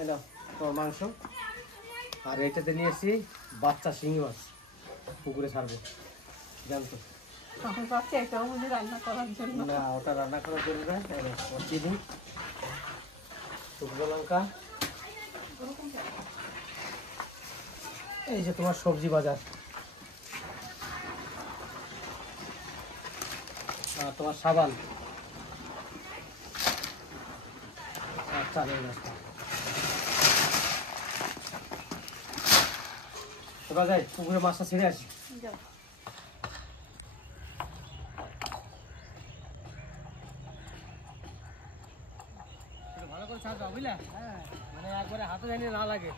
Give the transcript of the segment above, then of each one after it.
এই নাও তোমার মাংস। আর এটাতে নিয়েছি বাচ্চা শিঙি মাছ, পুকুরে ছাড়বো জানতো রান্না করার জন্য না, ওটা রান্না করার জন্য না। চিনি, শুকনো লঙ্কা, এই যে তোমার সবজি বাজার, আর তোমার সাবান, আর চালের গাছটা। এবার যাই পুকুরে মাছটা ছেড়ে আসি। ভালো করে ছাড়বা বুঝলা, মানে একবারে হাতে জানি না লাগে।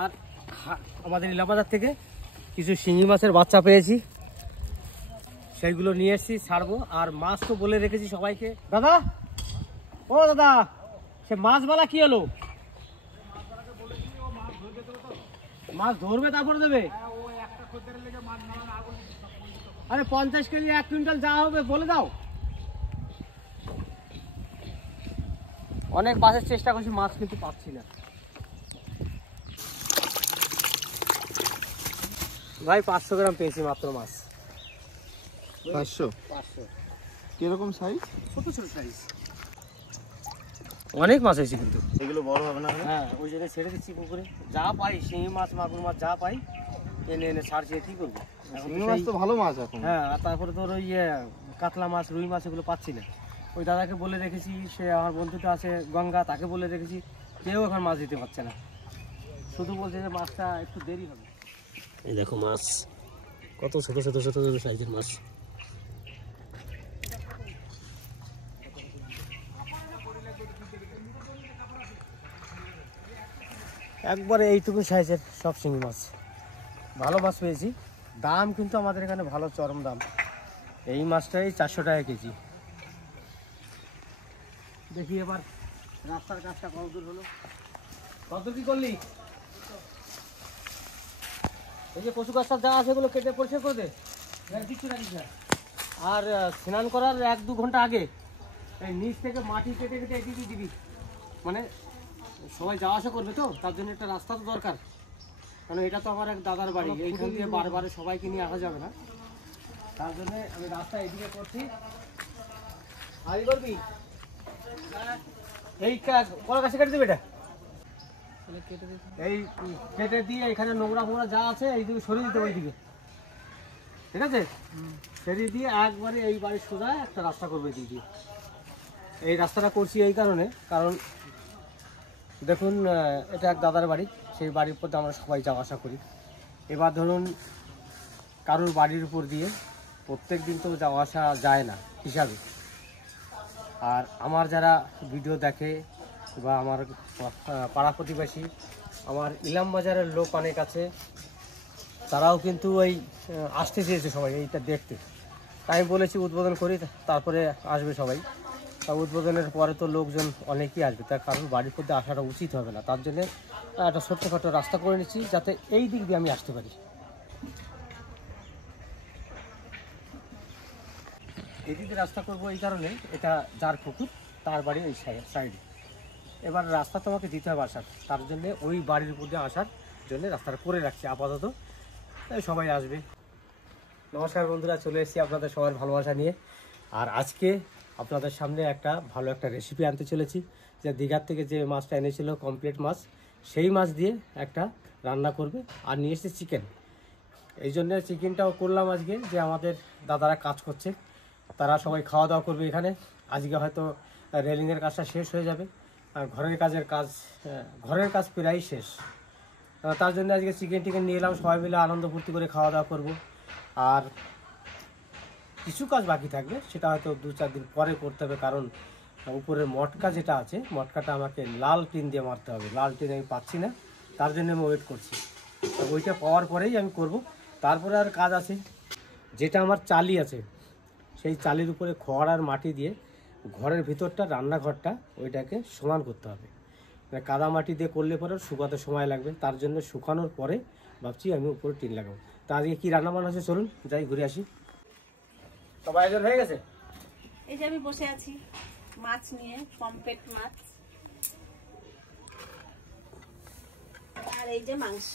আর আমাদের ইলাবাজার থেকে কিছু শিঙি মাছের বাচ্চা পেয়েছি, সেইগুলো নিয়ে এসেছি ছাড়বো। আর মাছ তো বলে রেখেছি সবাইকে। দাদা, ও দাদা, সে মাছবালা কি হলো? মাছ ধরবে তারপরে দেবে? আরে 50 কেজি 1 কুইন্টাল যা হবে বলে দাও। অনেক বাসের চেষ্টা করছি, মাছ কিন্তু পাচ্ছি না ভাই। 500 গ্রাম পেয়েছি মাত্র মাছ। 500 কিরকম সাইজ? ছোট ছোট সাইজ, অনেক মাছ হয়েছে কিন্তু। এগুলো বড় হবে না? হ্যাঁ, ওই জায়গায় ছেড়ে দিচ্ছি পুকুরে, যা পাই শিঙি মাছ মাগুর মাছ যা পাই এনে এনে ছাড়ছি। কি করবো, শিঙি মাছ তো ভালো মাছ এখন। হ্যাঁ, আর তারপরে তোর ওই কাতলা মাছ, রুই মাছ এগুলো পাচ্ছি না। ওই দাদাকে বলে রেখেছি, সে আমার বন্ধুটা আছে গঙ্গা, তাকে বলে রেখেছি, কেউ এখন মাছ দিতে পারছে না। শুধু বলছে যে মাছটা একটু দেরি হবে। এই দেখো মাছ কত ছোট ছোট ছোট ছোট সাইজের মাছ। একবারে এইটুকু সাইজের সব শিঙি মাছ, ভালো মাছ পেয়েছি। দাম কিন্তু আমাদের এখানে ভালো চরম দাম। এই মাছটাই 400 টাকা কেজি। দেখি এবার রাস্তার কাজটা কত দূর হলো, কত কি করলি? এই যে পশু কাজটা যা আছে এগুলো কেটে পরিষ্কার করে দে, কিচ্ছু রাখিস না। আর স্নান করার 1-2 ঘন্টা আগে এই নিচ থেকে মাটি কেটে কেটে এদিকে দিবি, মানে সবাই যাওয়া আসা করবে তো, তার জন্য একটা রাস্তা তো দরকার। কারণ এটা তো আমার এক দাদার বাড়ি, এইখান দিয়ে বারে সবাইকে নিয়ে আসা যাবে না, তার জন্য আমি রাস্তা এদিকে করছি। আর করবি এই কলা গাছে কেটে দেবে, এটা এই কেটে দিয়ে এখানে নোংরা ফোংরা যা আছে এইদিকে সরিয়ে দিতে হবে, এইদিকে ঠিক আছে, সরিয়ে দিয়ে একবারে এই বাড়ির সোজা একটা রাস্তা করবে এদিক দিয়ে। এই রাস্তাটা করছি এই কারণে, কারণ দেখুন এটা এক দাদার বাড়ি, সেই বাড়ির উপর আমরা সবাই যাওয়া আসা করি। এবার ধরুন কারোর বাড়ির উপর দিয়ে প্রত্যেক দিন তো যাওয়া আসা যায় না হিসাবে। আর আমার যারা ভিডিও দেখে বা আমার পাড়া প্রতিবেশী, আমার ইলাম বাজারের লোক অনেক আছে, তারাও কিন্তু ওই আসতে চেয়েছে সবাই এইটা দেখতে। তাই বলেছি উদ্বোধন করি, তারপরে আসবে সবাই। তা উদ্বোধনের পরে তো লোকজন অনেকেই আসবে, তার কারণ বাড়ির মধ্যে আসাটা উচিত হবে না, তার জন্য একটা ছোট্টখাটো রাস্তা করে নিচ্ছি যাতে এই দিক দিয়ে আমি আসতে পারি। এই দিকে রাস্তা করবো এই কারণে, এটা যার পুকুর তার বাড়ি ওই সাইডে। এবার রাস্তা তোমাকে দিতে হবে আসার, তার জন্যে ওই বাড়ির উপর দিয়ে আসার জন্য রাস্তাটা করে রাখছি আপাতত, সবাই আসবে। নমস্কার বন্ধুরা, চলে এসেছি আপনাদের সবার ভালোবাসা নিয়ে। আর আজকে আপনাদের সামনে ভালো একটা রেসিপি আনতে চলেছি। যে দীঘার থেকে যে মাছটা এনেছিল কমপ্লিট মাছ, সেই মাছ দিয়ে একটা রান্না করবে। আর নিয়ে এসেছি চিকেন, এই জন্য চিকেনটাও করলাম আজকে। যে আমাদের দাদারা কাজ করছে, তারা সবাই খাওয়া দাওয়া করবে এখানে। আজকে হয়তো রেলিংয়ের কাজটা শেষ হয়ে যাবে, আর ঘরের কাজ প্রায় শেষ। তার জন্য আজকে চিকেন টিকেন নিয়ে এলাম, সবাই মিলে আনন্দ ফুর্তি করে খাওয়া দাওয়া করবো। আর কিছু কাজ বাকি থাকবে, সেটা হয়তো 2-4 দিন পরে করতে হবে, কারণ উপরের মটকা যেটা আছে, মটকাটা আমাকে লাল টিন দিয়ে মারতে হবে। লাল টিন আমি পাচ্ছি না, তার জন্য আমি ওয়েট করছি। ওইটা পাওয়ার পরেই আমি করব। তারপরে আর কাজ আছে, যেটা আমার চালি আছে, সেই চালির উপরে খড় আর মাটি দিয়ে ঘরের ভিতরটা, রান্নাঘরটা ওইটাকে সমান করতে হবে। কাদা মাটি দিয়ে করলে পরে শুকাতে সময় লাগবে, তার জন্য শুকানোর পরে ভাবছি আমি উপরে টিন লাগাবো। তা আজকে কী রান্না বান্না হচ্ছে চলুন যাই ঘুরে আসি। সবাই আয়োজন হয়ে গেছে? এই যে আমি বসে আছি মাছ নিয়ে, পমফ্রেট মাছ। এই যে মাংস।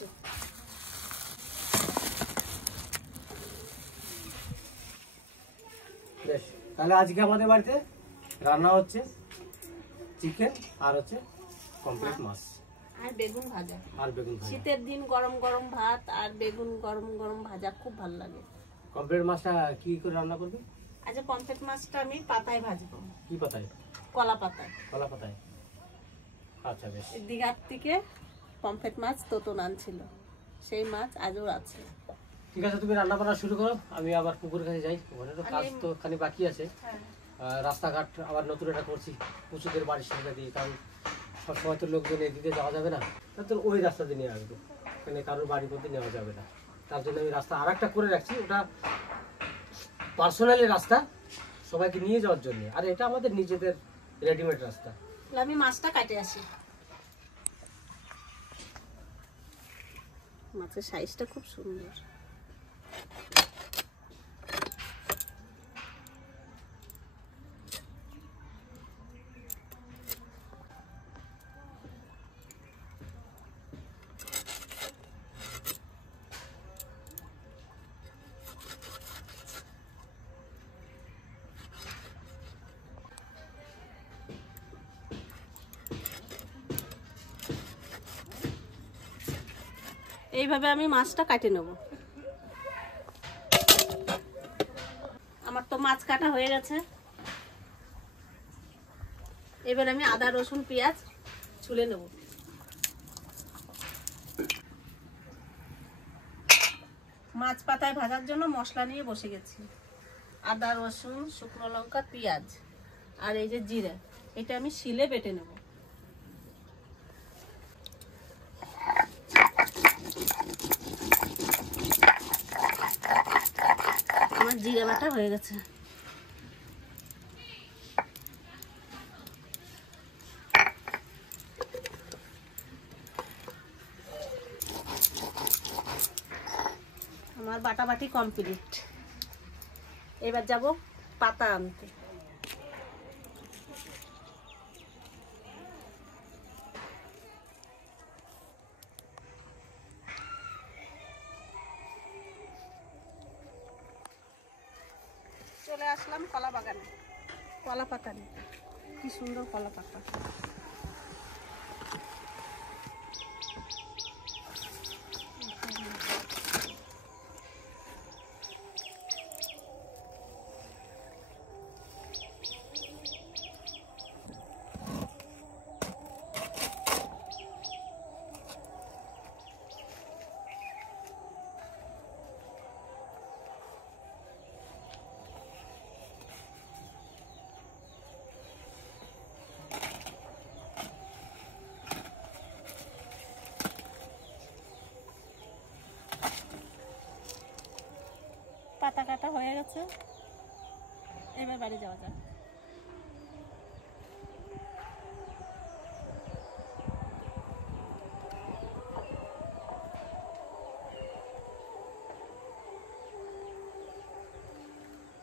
বেশ, তাহলে আজকে আমাদের বাড়িতে রান্না হচ্ছে চিকেন আর হচ্ছে কমপ্লিট মাছ আর বেগুন ভাজা। আর বেগুন ভাজা। শীতের দিন গরম গরম ভাত আর বেগুন গরম গরম ভাজা খুব ভালো লাগে। কমপ্লিট মাছটা কি করে রান্না করবে? আচ্ছা, পমফ্রেট মাছটা আমি পাতায় ভাজবো। কি পাতায়? কলা পাতায়। কলা পাতায়। আচ্ছা বেশ। দীঘার থেকে পমফ্রেট মাছ তোতন আনছিল, সেই মাছ আজও আছে। ঠিক আছে, তুমি রান্না বান্না শুরু করো, আমি আবার পুকুরের কাছে যাই। ওখানে তো কাজ তো খানি বাকি আছে। রাস্তাঘাট আবার নতুন একটা করছি পশুদের বাড়ির সুবিধা দিয়ে, কারণ সবসময় তো লোকজন এদিকে যাওয়া যাবে না, তো ওই রাস্তা দিয়ে নিয়ে আসবো, এখানে কারোর বাড়ির মধ্যে নেওয়া যাবে না। তার জন্য আমি রাস্তা আর একটা করে রাখছি, ওটা পার্সোনালি রাস্তা সবাইকে নিয়ে যাওয়ার জন্য, আর এটা আমাদের নিজেদের রেডিমেড রাস্তা। আমি মাছটা কাটে আসি। মাছের সাইজটা খুব সুন্দর। এইভাবে আমি মাছটা কাটে নেব। আমার তো মাছ কাটা হয়ে গেছে। এবার আমি আদা রসুন পেঁয়াজ ছুলে নেব। মাছ পাতায় ভাজার জন্য মশলা নিয়ে বসে গেছি। আদা রসুন শুকনো লঙ্কা পেঁয়াজ আর এই যে জিরা, এটা আমি শিলে বেটে নেব। আমার জিরা বাটা হয়ে গেছে। আমার বাটাবাটি কমপ্লিট। এবার যাব পাতা আনতে। চলে আসলাম কলা বাগানে, কলা পাতা নিতে। কি সুন্দর কলা পাতা। পাতা কাটা হয়ে গেছে, এবার বাড়ি যাওয়া যাক।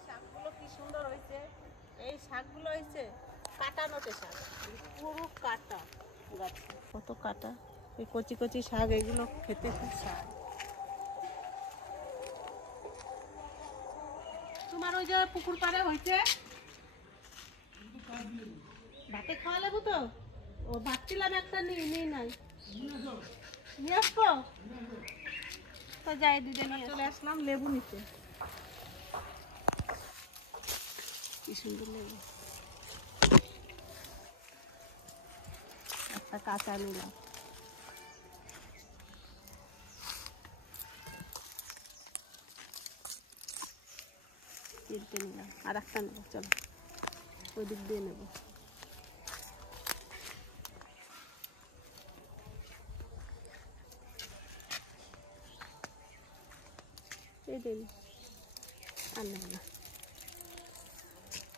শাকগুলো কি সুন্দর হয়েছে। এই শাকগুলো হয়েছে কাটানোতে শাক, পুরো কাটা গাছে, কত কাটা। এই কচি কচি শাক, এগুলো খেতে খুব স্বাদ। তোমার ওই যে পুকুর পাড়ে হয়েছে ভাতে খাওয়া লেবু, তো ও ভাবছিলাম একটা নিয়ে নাই, নিয়ে আসবো তো। যাই দুজনে চলে আসলাম লেবু নিতে। কি সুন্দর লেবু, একটা কাঁচা নিলাম। তিনটে নিলাম, আর একটা নেবো। চলো ওই দিক দিয়ে নেবো। এই দিন আর নেবো না,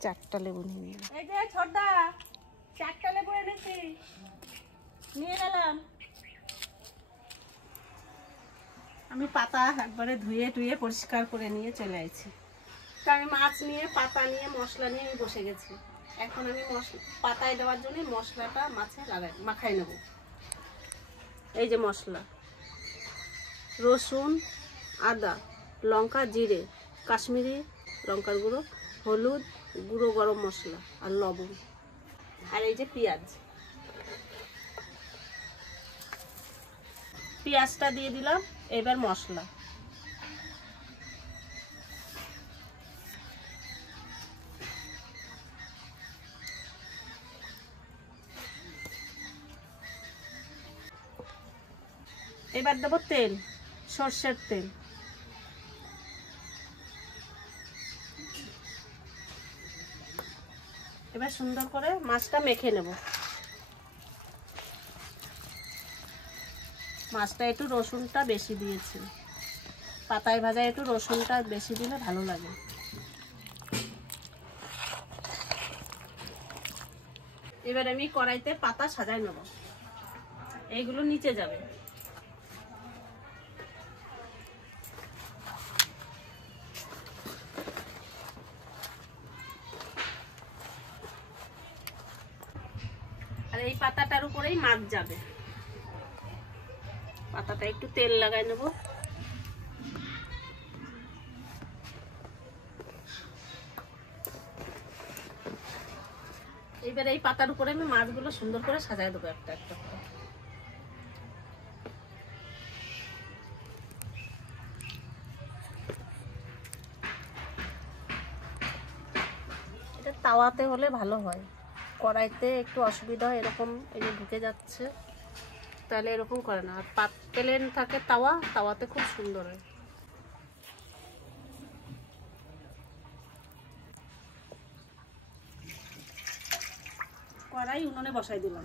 চারটা লেবু নিয়ে নিলাম। এই যে ছোটদা, চারটা লেবু এনেছি, নিয়ে গেলাম। আমি পাতা একবারে ধুয়ে টুয়ে পরিষ্কার করে নিয়ে চলে আসছি। তা আমি মাছ নিয়ে পাতা নিয়ে মশলা নিয়ে আমি বসে গেছি। এখন আমি পাতায় দেওয়ার জন্য মশলাটা মাছে মাখাই নেব। এই যে মশলা, রসুন, আদা, লঙ্কা, জিরে, কাশ্মীরি লঙ্কার গুঁড়ো, হলুদ, গুঁড়ো গরম মশলা আর লবণ, আর এই যে পেঁয়াজ। পেঁয়াজটা দিয়ে দিলাম। এবার মশলা, এবার দেবো তেল, সর্ষের তেল। এবার সুন্দর করে মাছটা মেখে নেব। মাছটা একটু রসুনটা বেশি দিয়েছি, পাতায় ভাজা একটু রসুনটা বেশি দিলে ভালো লাগে। এবার আমি কড়াইতে পাতা সাজাই নেব, এইগুলো নিচে যাবে। আর এই পাতাটার উপরেই মাছ যাবে। পাতাটা একটু তেল লাগাই নেব। এবার এই পাতার উপরে আমি মাছগুলো সুন্দর করে সাজাই দেবো একটা একটা করে। এটা তাওয়াতে হলে ভালো হয়, কড়াইতে একটু অসুবিধা হয়। এরকম এই যে ঢুকে যাচ্ছে, তাহলে এরকম করে না। আর প্লেন থাকে তাওয়া, তাওয়াতে খুব সুন্দর হয়। কড়াই উনুনে বসাই দিলাম।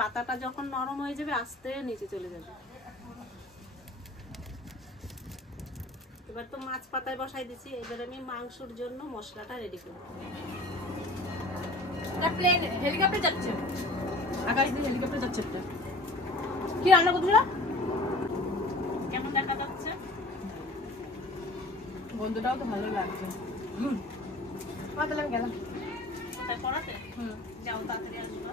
পাতাটা যখন নরম হয়ে যাবে আস্তে নিচে চলে যাবে। এবার তো মাছ পাতায় বসাই দিছি। এবার আমি মাংসের জন্য মশলাটা রেডি করব। প্লেন হেলিকপ্টার যাচ্ছে, আকাশ দিয়ে হেলিকপ্টার যাচ্ছে। কি রান্না করছিল? কেমন দেখা যাচ্ছে? বন্ধুটাও তো ভালো লাগছে। তাহলে আমি গেলাম। কোথায় পড়াতে? যাও তাড়াতাড়ি আসবা।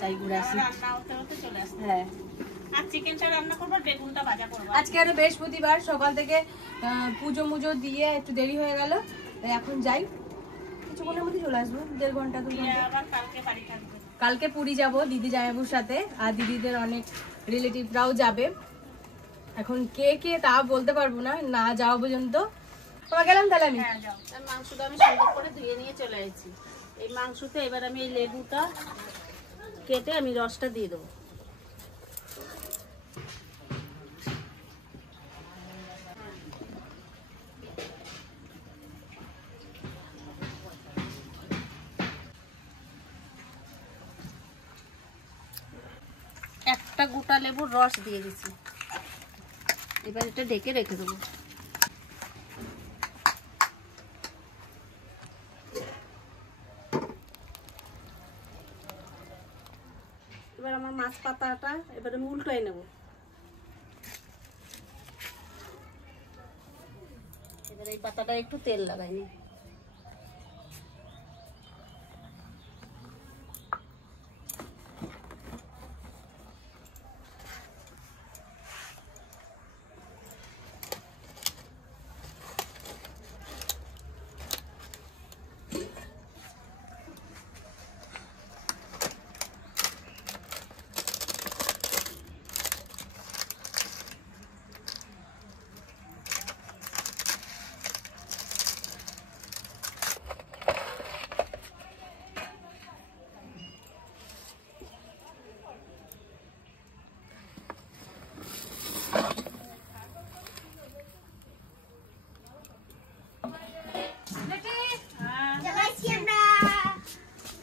যাই ঘুরে আসি। রান্না হতে হতে চলে আসবে। হ্যাঁ, আর চিকেনটা রান্না করবো, বেগুনটা ভাজা করবো। আজকে আরো বৃহস্পতিবার, সকাল থেকে পুজো মুজো দিয়ে একটু দেরি হয়ে গেল। তাই এখন যাই, কিছুক্ষণের মধ্যে চলে আসবো, 1.5 ঘন্টা 2 ঘন্টা। আবার কালকে বাড়ি থাকবে। কালকে পুরী যাব দিদি জামাইবুর সাথে, আর দিদিদের অনেক রিলেটিভরাও যাবে। এখন কে কে তা বলতে পারবো না, না যাওয়া পর্যন্ত। গেলাম তাহলে আমি। হ্যাঁ যাও। আর মাংসটা আমি সুন্দর করে ধুয়ে নিয়ে চলে এসেছি। এই মাংসতে এবার আমি এই লেবুটা কেটে আমি রসটা দিয়ে দেবো। একটা গোটা লেবুর রস দিয়ে দিচ্ছি। এবার এটা ঢেকে রেখে দেবো। এবার আমার মাছ পাতাটা এবারে উল্টাই নেব। এবার এই পাতাটা একটু তেল লাগাই নি।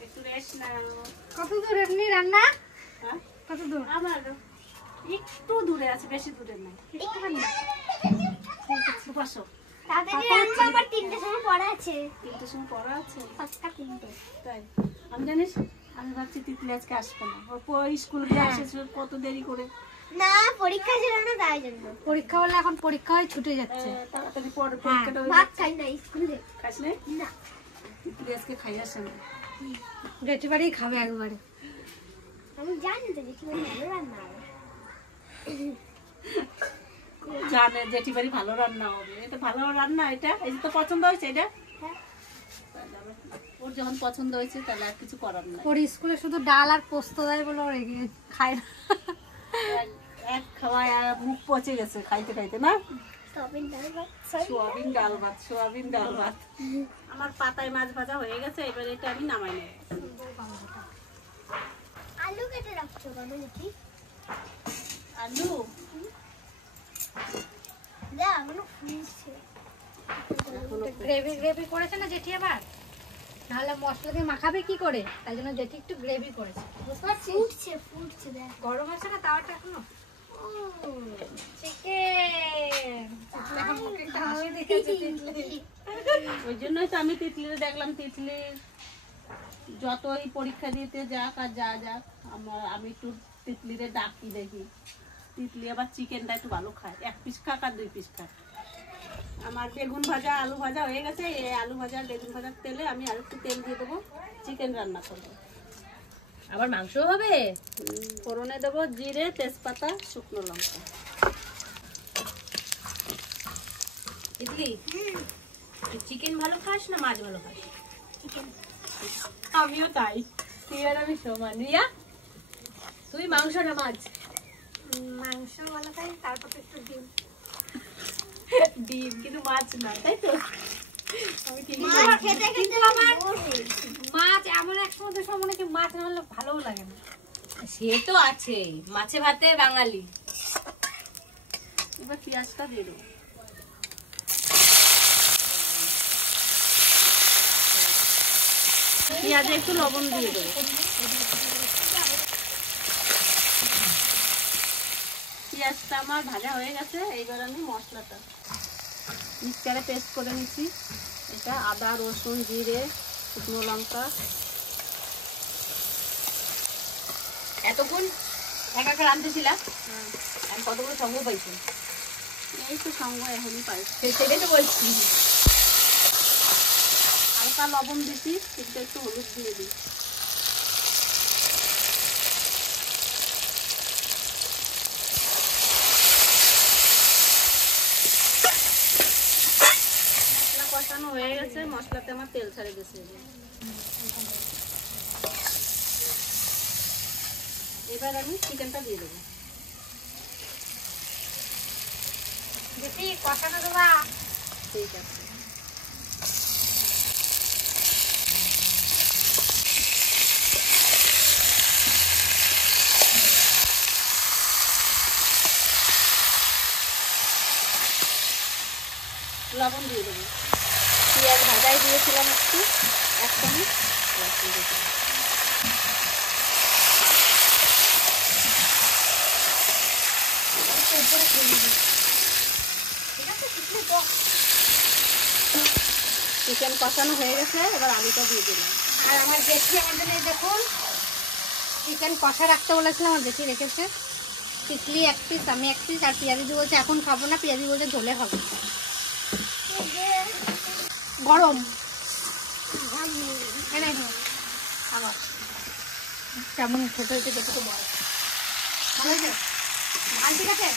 একটু রেস্ট নাও। কত দূর এমনি রান্না? হ্যাঁ? কত দূর? আমার একটু দূরে আছে, বেশি দূরে নাই। বসো। আবার 3টের সময় পড়া আছে। 3টের সময় পড়া আছে? 5টা 3টে। তাই আমি জানিস, আমি ভাবছি তিতলি আজকে আসবে না। ওর স্কুল গিয়ে আসে কত দেরি করে। না পরীক্ষা ছিল না তাই জন্য। পরীক্ষা হলে এখন পরীক্ষা হয় ছুটে যাচ্ছে। তাড়াতাড়ি পরে পরীক্ষাটা হয়ে ভাত যাচ্ছে। খাই না স্কুলে। খাস নাই? না তিতলি আজকে খাই আসে না। গেটে বাড়ি খাবে একবারে। আমি জানি তো যে কি ভালো রান্না হবে। জানে জেঠি বাড়ি ভালো রান্না হবে, এটা ভালো রান্না, এটা এই যে তো পছন্দ হয়েছে এটা। ওর যখন পছন্দ হয়েছে তাহলে আর কিছু করার নাই। ওর স্কুলে শুধু ডাল আর পোস্ত দেয় বলে ওর খায় না। এক খাওয়ায় আর মুখ পচে গেছে খাইতে খাইতে না। সোয়াবিন ডাল ভাত। সোয়াবিন ডাল ভাত, সোয়াবিন ডাল ভাত। আমার পাতায় মাছ ভাজা হয়ে গেছে, এবার এটা আমি নামাই নেব। আলু কেটে রাখছো বাবা নাকি? আলু যা এখনো ফুলছে। গ্রেভি গ্রেভি করেছে না জেঠি আবার, নাহলে মশলা দিয়ে মাখাবে কি করে, তাই জন্য জেঠি একটু গ্রেভি করেছে। বুঝতে পারছিস? ফুটছে ফুটছে দেখ। গরম আছে না তাওয়াটা এখনো। চিকেন এখন একটা হাসি দেখেছে তিতলি। ওই জন্যই তো আমি তিতলিরে দেখলাম, তিতলি যতই পরীক্ষা দিতে যাক আর যা যাক আমি একটু তিতলিরে ডাকি দেখি। তিতলি আবার চিকেনটা একটু ভালো খায়, 1 পিস খাক আর 2 পিস খাক। আমার বেগুন ভাজা আলু ভাজা হয়ে গেছে, এই আলু ভাজা আর বেগুন ভাজার তেলে আমি আর একটু তেল দিয়ে দেবো, চিকেন রান্না করবো। আবার মাংস হবে। ফোড়নে দেবো জিরে, তেজপাতা, শুকনো লঙ্কা। তিতলি তুই চিকেন ভালো খাস না মাছ ভালো খাস? আমিও তাই, তুই আর আমি সমান। রিয়া তুই মাংস না মাছ? মাংস ভালো খাই, তারপর একটু ডিম। ডিম কিন্তু মাছ না, তাই তো? আমি ঠিকই কিন্তু আমার মাছ এমন এক সময় সময় নাকি মাছ না হলে ভালোও লাগে না। সে তো আছে, মাছে ভাতে বাঙালি। এবার পেঁয়াজটা দিয়ে দেবো। পেঁয়াজে একটু লবণ দিয়ে দেবো। পেঁয়াজটা আমার ভাজা হয়ে গেছে, এইবার আমি মশলাটা মিক্সচারে পেস্ট করে নিচ্ছি। এটা আদা, রসুন, জিরে, শুকনো লঙ্কা। এতক্ষণ একা একা রাঁধতেছিলাম, আমি কতগুলো সঙ্গ পাইছি। এই তো সঙ্গ এখনই পাই। সেটাই তো বলছি। হালকা লবণ দিচ্ছি, কিন্তু একটু হলুদ দিয়ে দিই। মশলা কষানো হয়ে গেছে, মশলাতে আমার তেল ছাড়ে গেছে। এবার আমি চিকেনটা দিয়ে দেবো। দেখি কষানো দেবা। ঠিক আছে। লবণ দিয়ে দেবো। পেঁয়াজ ভাজাই দিয়েছিলাম একটু, 1 চামচ লবণ দিয়ে দেবো। চিকেন কষানো হয়ে গেছে, এবার আলুটা দিয়ে দিলাম। আর আমার জেঠি আমাদের এই দেখুন চিকেন কষা রাখতে বলেছিলাম, আমার জেঠি রেখেছে। তিতলি 1 পিস, আমি 1 পিস, আর পেঁয়াজি বলছে এখন খাবো না, পেঁয়াজি বলছে ঝোলে খাবো। গরম আবার কেমন খেতে হয়েছে দেখো তো বল। ভালো হয়েছে? ধান ঠিক আছে?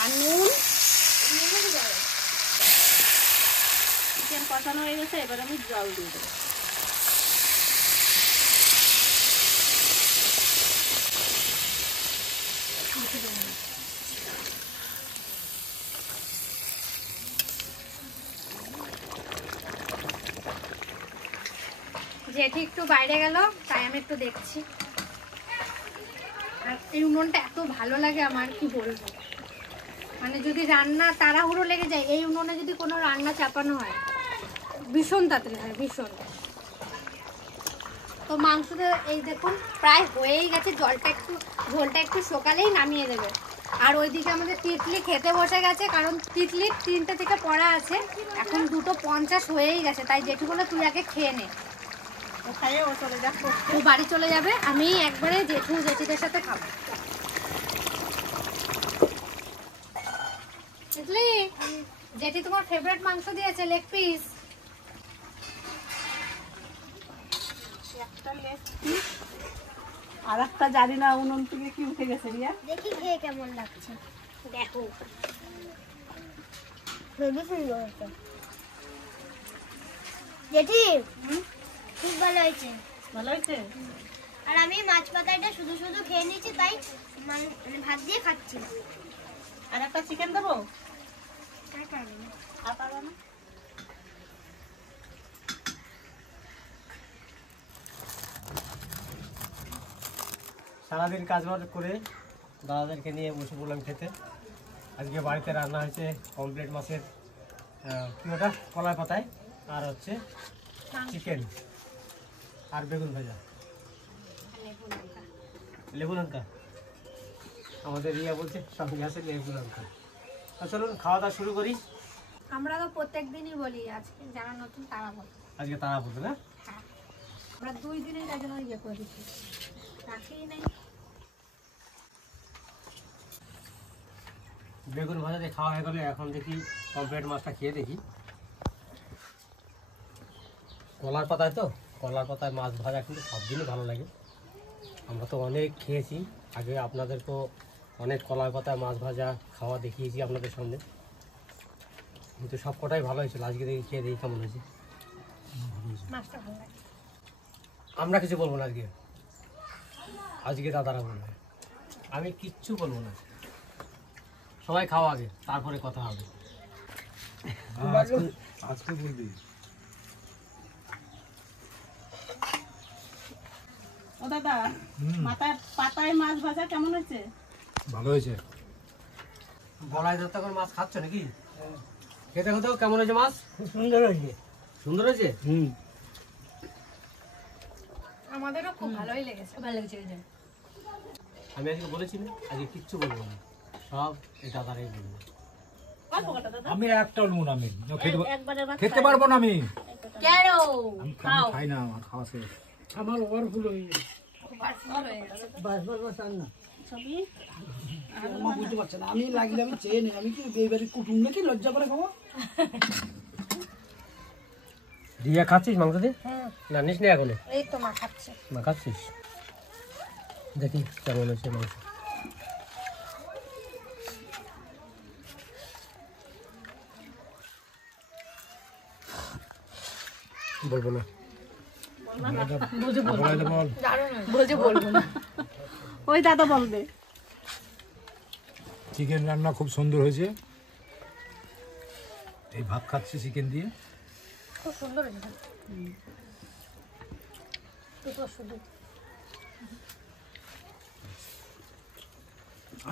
আর নুন। চিকেন কষানো হয়ে গেছে, এবার আমি জল দিয়ে দেবো। জেঠি একটু বাইরে গেল, তাই আমি একটু দেখছি। আর এই উনুনটা এত ভালো লাগে আমার, কি বলবো। মানে যদি রান্না তাড়াহুড়ো লেগে যায়, এই উনুনে যদি কোনো রান্না চাপানো হয় ভীষণ তাড়াতাড়ি হয়, ভীষণ। তো মাংসটা এই দেখুন প্রায় হয়েই গেছে, ঝোলটা একটু সকালেই নামিয়ে দেবে। আর ওইদিকে আমাদের তিতলি খেতে বসে গেছে, কারণ তিতলির 3টে থেকে পড়া আছে, এখন 2:50 হয়েই গেছে। তাই জেঠু বলে তুই আগে খেয়ে নে, খাইয়ে ও চলে যাক। ও বাড়ি চলে যাবে, আমি একবারে জেঠিদের সাথে খাবো। তিতলি, জেঠি তোমার ফেভারিট মাংস দিয়েছে, লেগ পিস। একটা লেগ পিস আর একটা জানি না উনুন থেকে কি উঠে গেছে রিয়া। দেখি খেয়ে কেমন লাগছে। দেখো খুবই সুন্দর হয়েছে জেঠি। খুব ভালো হয়েছে। ভালো হয়েছে? আর আমি মাছ পাতাটা শুধু শুধু খেয়ে নিয়েছি, তাই মানে ভাত দিয়ে খাচ্ছি না। আর একটা চিকেন দেবো? আর পারবো না। আর পারবো না। সারাদিন কাজবাজ করে দাদাদেরকে নিয়ে বসে পড়লাম খেতে। আজকে বাড়িতে রান্না হয়েছে কমপ্লিট মাছের কি ওটা কলাই পাতায়, আর হচ্ছে চিকেন আর বেগুন ভাজা, লেবু লঙ্কা। আমাদের রিয়া বলছে সঙ্গে আছে লেবু লঙ্কা। চলুন খাওয়া দাওয়া শুরু করি। আমরা তো প্রত্যেক দিনই বলি আজকে যারা নতুন তারা বলে। আজকে তারা বলবে না, হ্যাঁ, আমরা 2 দিনের তার জন্য ইয়ে করে দিচ্ছি, রাখি নাই। বেগুন ভাজা দিয়ে খাওয়া হয়ে গেলে এখন দেখি কমপ্লিট মাছটা খেয়ে দেখি। কলার পাতায় তো, কলার পাতায় মাছ ভাজা কিন্তু সব দিনই ভালো লাগে। আমরা তো অনেক খেয়েছি আগে, আপনাদেরকেও অনেক কলার পাতায় মাছ ভাজা খাওয়া দেখিয়েছি আপনাদের সামনে, কিন্তু সব কটাই ভালো হয়েছিল। আজকে দেখি খেয়ে দেখি কেমন হয়েছে। মাছটা ভালো লাগে। আমরা কিছু বলবো না আজকে, আজকে দাদারা বলবে, আমি কিচ্ছু বলবো না। সবাই খাওয়া আগে, তারপরে কথা হবে। আজকে বলবি। ও দাদা, পাতায় মাছ ভাজা কেমন হয়েছে? ভালো হয়েছে। বলাই ধরতে করে মাছ খাচ্ছ নাকি? খেতে খেতেও কেমন হয়েছে মাছ? খুব সুন্দর হয়েছে। সুন্দর হয়েছে? আমাদেরও খুব ভালোই লেগেছে। ভালো লেগেছে এই যে। আমি আজকে বলেছি না, আজকে কিচ্ছু বলবো না, সব এই দাদারাই বলবো। অল্প কটা দাদা। আমি একটাও নুন আমি একবারে ভাত খেতে পারবো না। আমি কেন আমি খাও? খাই না, আমার খাওয়া শেষ। আমার ওভারফুল হয়ে গেছে। ছবি আমার বুঝতে পারছে না, আমি লাগলে আমি চেয়ে নেই, আমি কি এই বাড়ির কুটুম নাকি লজ্জা করে খাবো? রিয়া খাচ্ছিস মাংস দিয়ে? না নিস না এখনো? এই তো মা খাচ্ছে। মা খাচ্ছিস? দেখি কেমন হয়েছে মাংস। বলবো না, বলছে বলবো না। ওই দাদা বলবে। চিকেন রান্না খুব সুন্দর হয়েছে। এই ভাত খাচ্ছি চিকেন দিয়ে। খুব সুন্দর হয়েছে। শুধু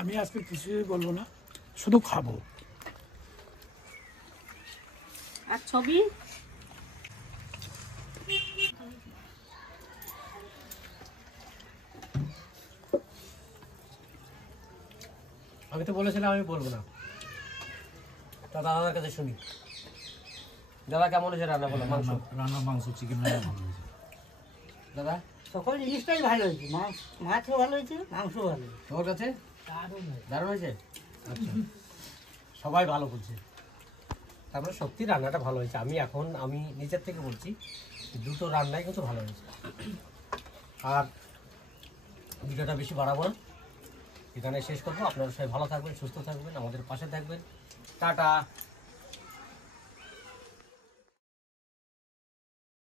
আমি আজকে কিছুই বলবো না, শুধু খাবো। আর ছবি আমি তো বলেছিলাম আমি বলবো না, তা দাদার কাছে শুনি। দাদা কেমন হয়েছে রান্না? বলো মাংস। রান্না মাংস চিকেন রান্না ভালো হয়েছে। দাদা সকল জিনিসটাই ভালো হয়েছে, মাছও ভালো হয়েছে, মাংসও ভালো হয়েছে। তোর কাছে দারুণ হয়েছে? আচ্ছা, সবাই ভালো বলছে, তারপরে সত্যি রান্নাটা ভালো হয়েছে। আমি নিজের থেকে বলছি, দুটো রান্নাই কিন্তু ভালো হয়েছে। আর ভিডিওটা বেশি বাড়াবো না, এখানে শেষ করবো। আপনারা সবাই ভালো থাকবেন, সুস্থ থাকবেন, আমাদের পাশে থাকবেন। টাটা।